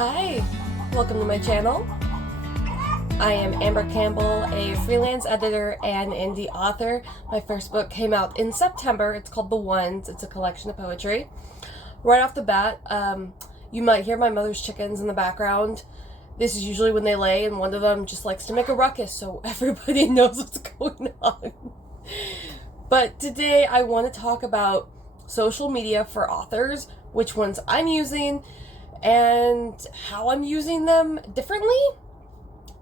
Hi, welcome to my channel. I am Amber Campbell, a freelance editor and indie author. My first book came out in September. It's called The Ones. It's a collection of poetry. Right off the bat, you might hear my mother's chickens in the background. This is usually when they lay, and one of them just likes to make a ruckus so everybody knows what's going on. But today I want to talk about social media for authors, which ones I'm using, and how I'm using them differently.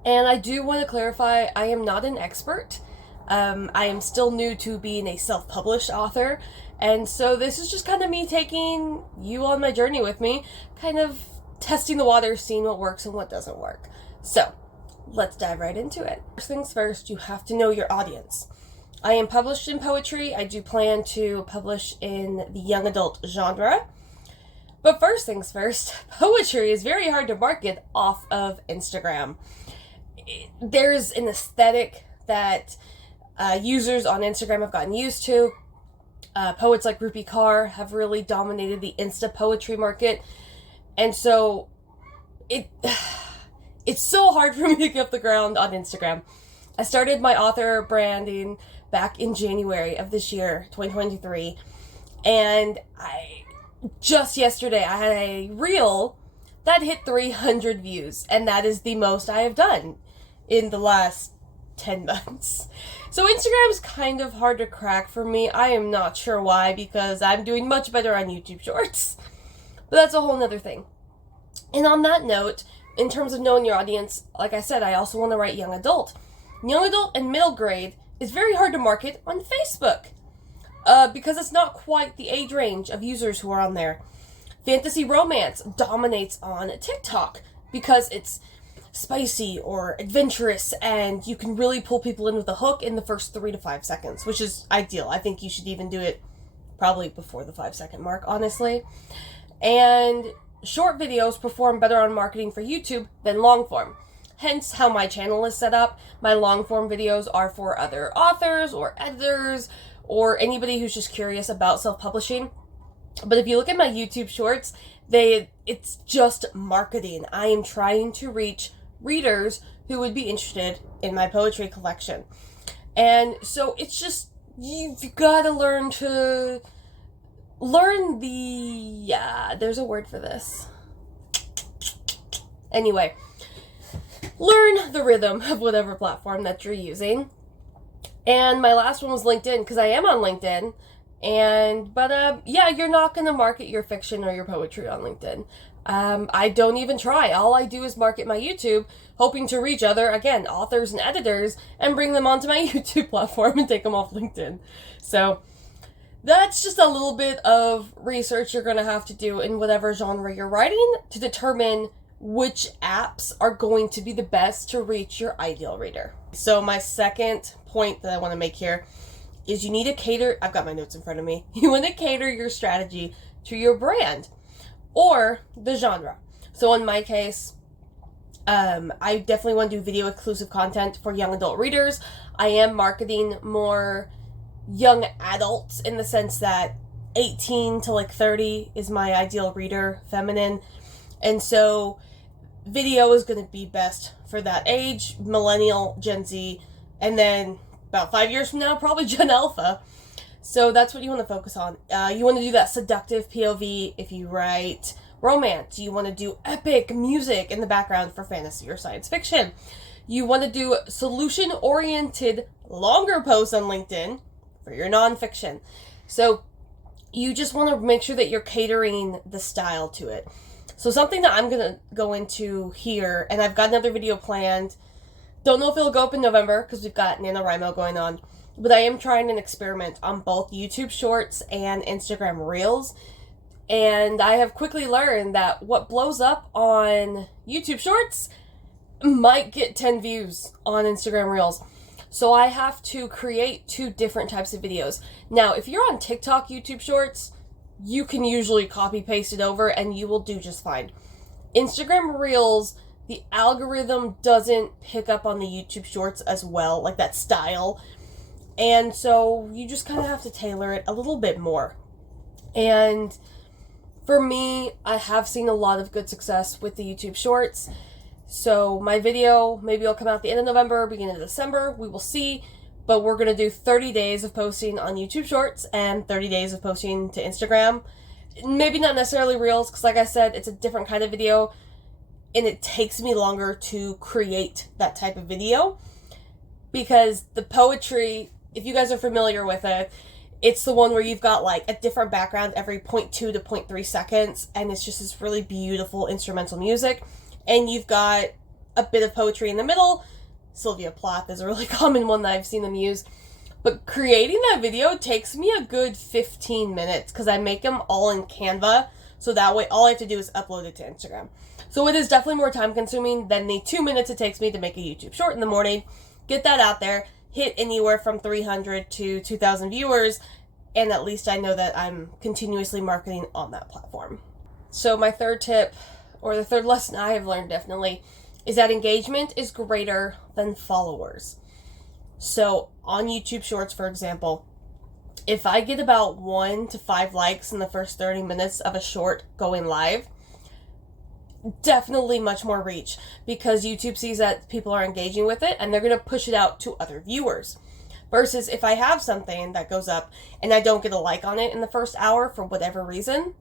And I do want to clarify, I am not an expert. I am still new to being a self-published author, and so this is just kind of me taking you on my journey with me, kind of testing the water, seeing what works and what doesn't work. So let's dive right into it. First things first, you have to know your audience. I am published in poetry. I do plan to publish in the young adult genre. But first things first, poetry is very hard to market off of Instagram. There's an aesthetic that users on Instagram have gotten used to. Poets like Rupi Kaur have really dominated the Insta poetry market. And so it's so hard for me to get off the ground on Instagram. I started my author branding back in January of this year, 2023. And just yesterday, I had a reel that hit 300 views. And that is the most I have done in the last 10 months. So Instagram's kind of hard to crack for me. I am not sure why, because I'm doing much better on YouTube Shorts. But that's a whole nother thing. And on that note, in terms of knowing your audience, like I said, I also want to write young adult. Young adult and middle grade is very hard to market on Facebook. Because it's not quite the age range of users who are on there. Fantasy romance dominates on TikTok because it's spicy or adventurous, and you can really pull people in with a hook in the first 3 to 5 seconds, which is ideal. I think you should even do it probably before the 5-second mark, honestly. And short videos perform better on marketing for YouTube than long form. Hence how my channel is set up. My long form videos are for other authors or editors or anybody who's just curious about self-publishing. But if you look at my YouTube shorts, it's just marketing. I am trying to reach readers who would be interested in my poetry collection. And so it's just, you've got to learn there's a word for this. Anyway, learn the rhythm of whatever platform that you're using. And my last one was LinkedIn, because I am on LinkedIn. But you're not going to market your fiction or your poetry on LinkedIn. I don't even try. All I do is market my YouTube, hoping to reach other, again, authors and editors, and bring them onto my YouTube platform and take them off LinkedIn. So that's just a little bit of research you're going to have to do in whatever genre you're writing to determine which apps are going to be the best to reach your ideal reader. So my second point that I want to make here is you need to cater, I've got my notes in front of me, you want to cater your strategy to your brand or the genre. So in my case, I definitely want to do video exclusive content for young adult readers. I am marketing more young adults in the sense that 18 to 30 is my ideal reader, feminine. And so video is going to be best for that age, millennial, Gen Z, and then about 5 years from now, probably Gen Alpha. So that's what you want to focus on. You want to do that seductive POV if you write romance. You want to do epic music in the background for fantasy or science fiction. You want to do solution-oriented, longer posts on LinkedIn for your nonfiction. So you just want to make sure that you're catering the style to it. So something that I'm going to go into here, and I've got another video planned. Don't know if it'll go up in November because we've got NaNoWriMo going on. But I am trying an experiment on both YouTube Shorts and Instagram Reels. And I have quickly learned that what blows up on YouTube Shorts might get 10 views on Instagram Reels. So I have to create 2 different types of videos. Now, if you're on TikTok YouTube Shorts, you can usually copy paste it over and you will do just fine. Instagram Reels, the algorithm doesn't pick up on the YouTube Shorts as well, like that style. And so you just kind of have to tailor it a little bit more. And For me, I have seen a lot of good success with the YouTube Shorts. So my video, maybe it'll come out at the end of November, beginning of December, we will see. But we're going to do 30 days of posting on YouTube Shorts and 30 days of posting to Instagram. Maybe not necessarily Reels, because like I said, it's a different kind of video, and it takes me longer to create that type of video. Because the poetry, if you guys are familiar with it, it's the one where you've got like a different background every 0.2 to 0.3 seconds, and it's just this really beautiful instrumental music. And you've got a bit of poetry in the middle. Sylvia Plath is a really common one that I've seen them use. But creating that video takes me a good 15 minutes because I make them all in Canva. So that way all I have to do is upload it to Instagram. So it is definitely more time consuming than the 2 minutes it takes me to make a YouTube short in the morning. Get that out there, hit anywhere from 300 to 2,000 viewers, and at least I know that I'm continuously marketing on that platform. So my third tip, or the third lesson I have learned definitely, is that engagement is greater than followers. So on YouTube Shorts, for example, if I get about 1 to 5 likes in the first 30 minutes of a short going live, definitely much more reach, because YouTube sees that people are engaging with it and they're going to push it out to other viewers. Versus if I have something that goes up and I don't get a like on it in the first hour for whatever reason,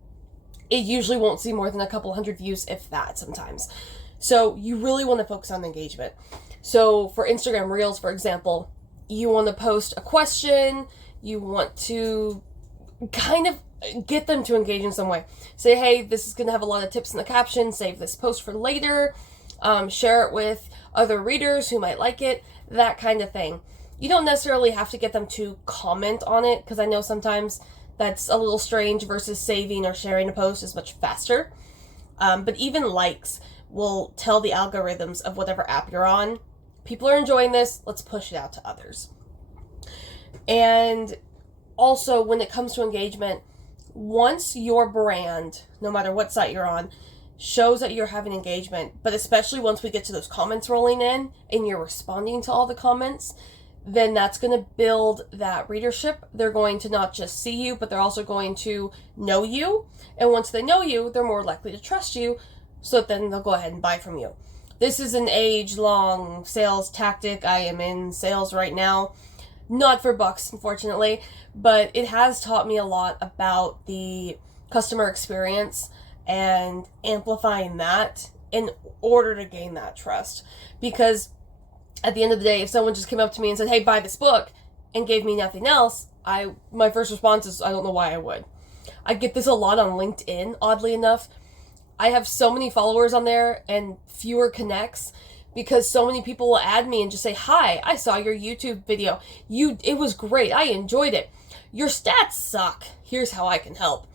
it usually won't see more than a couple hundred views, if that, sometimes. So you really want to focus on engagement. So for Instagram Reels, for example, you want to post a question, you want to kind of get them to engage in some way. Say, hey, this is going to have a lot of tips in the caption, save this post for later, share it with other readers who might like it, that kind of thing. You don't necessarily have to get them to comment on it, because I know sometimes that's a little strange, versus saving or sharing a post is much faster. But even likes will tell the algorithms of whatever app you're on, people are enjoying this, let's push it out to others. And also, when it comes to engagement, once your brand, no matter what site you're on, shows that you're having engagement, but especially once we get to those comments rolling in and you're responding to all the comments, then that's going to build that readership. They're going to not just see you, but they're also going to know you. And once they know you, they're more likely to trust you, so then they'll go ahead and buy from you. This is an age-long sales tactic. I am in sales right now. Not for bucks, unfortunately, but it has taught me a lot about the customer experience and amplifying that in order to gain that trust. Because at the end of the day, if someone just came up to me and said, hey, buy this book, and gave me nothing else, my first response is, I don't know why I would. I get this a lot on LinkedIn, oddly enough. I have so many followers on there and fewer connects, because so many people will add me and just say, hi, I saw your YouTube video. It was great. I enjoyed it. Your stats suck. Here's how I can help.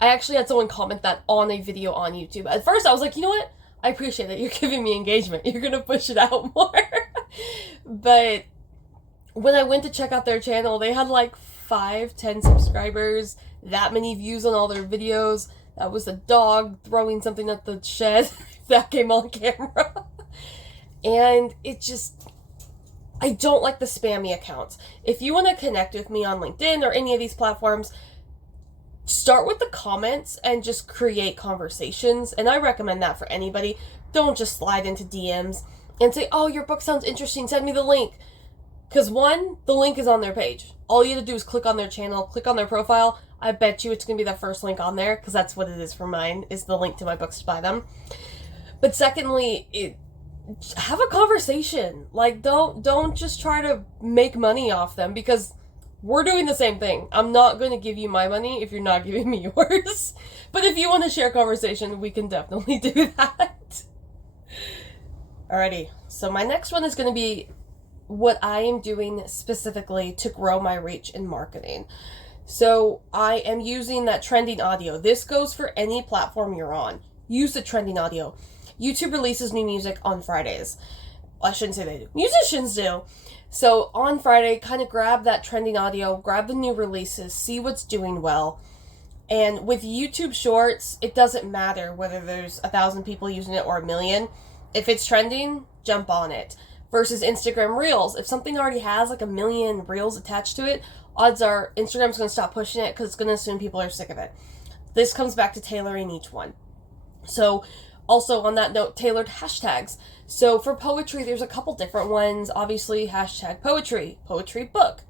I actually had someone comment that on a video on YouTube. At first, I was like, you know what? I appreciate that. You're giving me engagement. You're going to push it out more. But when I went to check out their channel, they had like 5-10 subscribers, that many views on all their videos. That was a dog throwing something at the shed. That came on camera. And it just, I don't like the spammy accounts. If you want to connect with me on LinkedIn or any of these platforms, start with the comments and just create conversations. And I recommend that for anybody. Don't just slide into DMs and say, oh, your book sounds interesting, send me the link. Because one, the link is on their page. All you have to do is click on their channel, click on their profile. I bet you it's going to be the first link on there, because that's what it is for mine, is the link to my books to buy them. But secondly, have a conversation. Like, don't just try to make money off them, because we're doing the same thing. I'm not going to give you my money if you're not giving me yours. But if you want to share conversation, we can definitely do that. Alrighty, so my next one is going to be what I am doing specifically to grow my reach in marketing. So I am using that trending audio. This goes for any platform you're on. Use the trending audio. YouTube releases new music on Fridays. Well, I shouldn't say they do. Musicians do. So on Friday, kind of grab that trending audio, grab the new releases, see what's doing well. And with YouTube Shorts, it doesn't matter whether there's 1,000 people using it or 1 million. If it's trending, jump on it. Versus Instagram Reels. If something already has like 1 million Reels attached to it, odds are Instagram's going to stop pushing it, because it's going to assume people are sick of it. this comes back to tailoring each one. So also on that note, tailored hashtags. So for poetry, there's a couple different ones. Obviously, hashtag poetry, poetry book,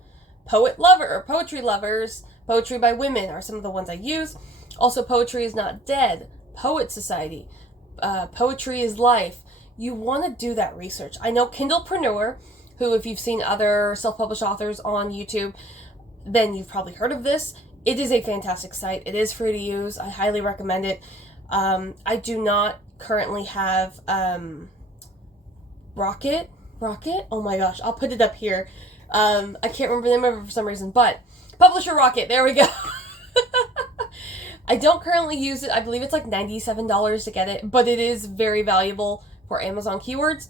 poet lover, or poetry lovers, poetry by women are some of the ones I use. Also, poetry is not dead, poet society, poetry is life. You want to do that research. I know Kindlepreneur, who, if you've seen other self-published authors on YouTube, then you've probably heard of this. It is a fantastic site. It is free to use. I highly recommend it. I do not currently have Rocket? Oh my gosh, I'll put it up here. I can't remember the name for some reason, but Publisher Rocket, there we go. I don't currently use it. I believe it's like $97 to get it, but it is very valuable for Amazon keywords.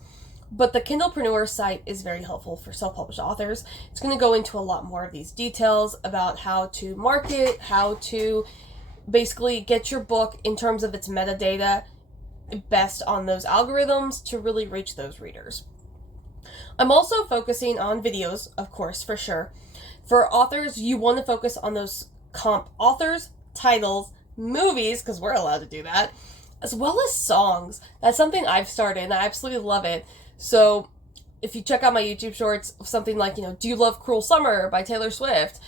But the Kindlepreneur site is very helpful for self-published authors. It's going to go into a lot more of these details about how to market, how to basically get your book in terms of its metadata best on those algorithms to really reach those readers. I'm also focusing on videos, of course, for sure. For authors, you want to focus on those comp authors, titles, movies, because we're allowed to do that, as well as songs. That's something I've started, and I absolutely love it. So if you check out my YouTube shorts, something like, Do You Love Cruel Summer by Taylor Swift,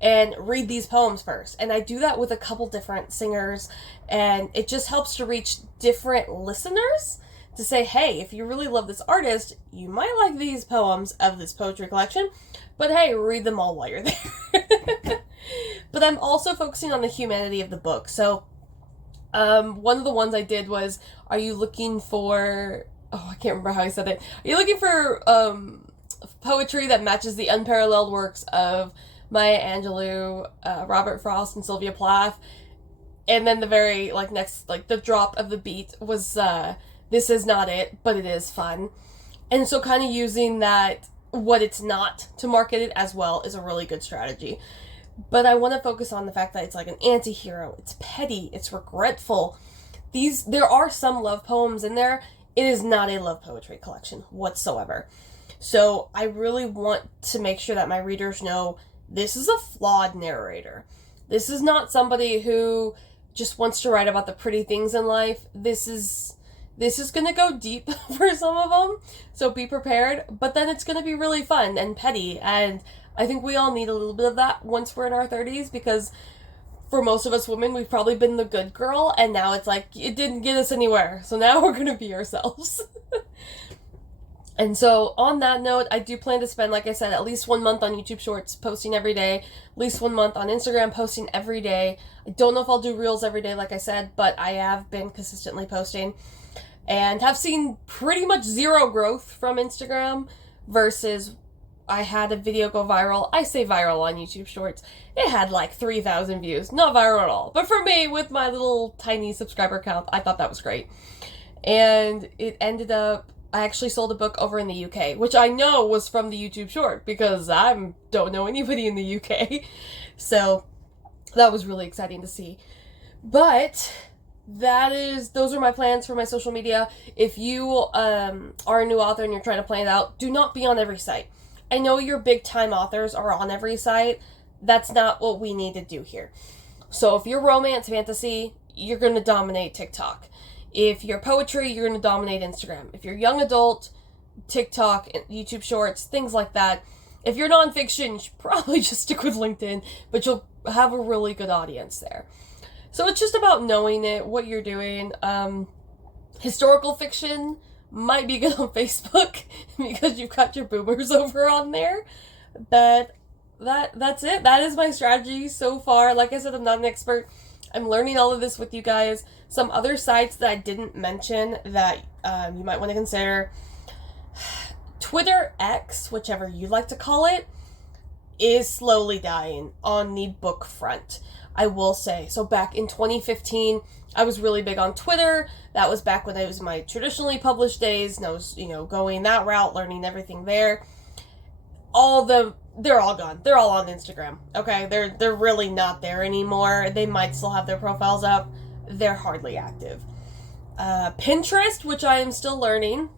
and read these poems first. And I do that with a couple different singers, and it just helps to reach different listeners to say, hey, if you really love this artist, you might like these poems of this poetry collection, but hey, read them all while you're there. But I'm also focusing on the humanity of the book. So one of the ones I did was, are you looking for, I can't remember how I said it. Are you looking for poetry that matches the unparalleled works of Maya Angelou, Robert Frost, and Sylvia Plath? And then the very, next, the drop of the beat was, this is not it, but it is fun. And so kind of using that, what it's not, to market it as well is a really good strategy. But I want to focus on the fact that it's like an anti-hero, it's petty, it's regretful. There are some love poems in there. It is not a love poetry collection whatsoever. So I really want to make sure that my readers know this is a flawed narrator. This is not somebody who just wants to write about the pretty things in life. This is going to go deep for some of them, so be prepared. But then it's going to be really fun and petty, and I think we all need a little bit of that once we're in our 30s, because for most of us women, we've probably been the good girl, and now it's like, it didn't get us anywhere, so now we're going to be ourselves. And so, on that note, I do plan to spend, like I said, at least 1 month on YouTube Shorts, posting every day, at least 1 month on Instagram, posting every day. I don't know if I'll do Reels every day, like I said, but I have been consistently posting, and have seen pretty much zero growth from Instagram, versus I had a video go viral. I say viral on YouTube Shorts. It had like 3,000 views. Not viral at all. But for me, with my little tiny subscriber count, I thought that was great. And it ended up, I actually sold a book over in the UK, which I know was from the YouTube Short, because I don't know anybody in the UK. So that was really exciting to see. But those are my plans for my social media. If you are a new author and you're trying to plan it out, do not be on every site. I know your big time authors are on every site. That's not what we need to do here. So if you're romance, fantasy, you're going to dominate TikTok. If you're poetry, you're going to dominate Instagram. If you're young adult, TikTok, YouTube Shorts, things like that. If you're nonfiction, you should probably just stick with LinkedIn, but you'll have a really good audience there. So it's just about knowing what you're doing. Historical fiction might be good on Facebook because you've got your boomers over on there. But that's it. That is my strategy so far. Like I said, I'm not an expert. I'm learning all of this with you guys. Some other sites that I didn't mention that you might want to consider. Twitter X, whichever you like to call it, is slowly dying on the book front, I will say. So back in 2015, I was really big on Twitter. That was back when I was in my traditionally published days, and I was, going that route, learning everything there. They're all gone. They're all on Instagram. Okay, they're really not there anymore. They might still have their profiles up. They're hardly active. Pinterest, which I am still learning,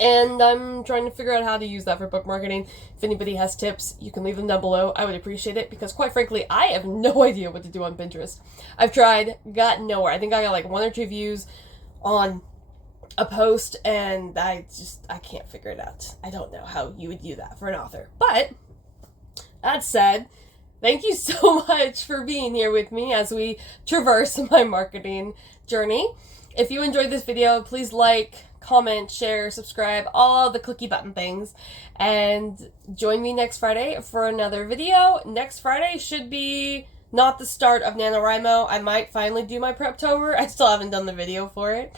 And I'm trying to figure out how to use that for book marketing. If anybody has tips, you can leave them down below. I would appreciate it because, quite frankly, I have no idea what to do on Pinterest. I've tried, got nowhere. I think I got like 1 or 2 views on a post, and I can't figure it out. I don't know how you would do that for an author. But that said, thank you so much for being here with me as we traverse my marketing journey. If you enjoyed this video, please like, comment, share, subscribe, all the clicky button things, and join me next Friday for another video. Next Friday should be not the start of NaNoWriMo. I might finally do my Preptober. I still haven't done the video for it,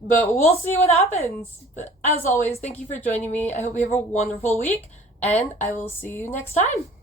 but we'll see what happens. But as always, thank you for joining me. I hope you have a wonderful week, and I will see you next time.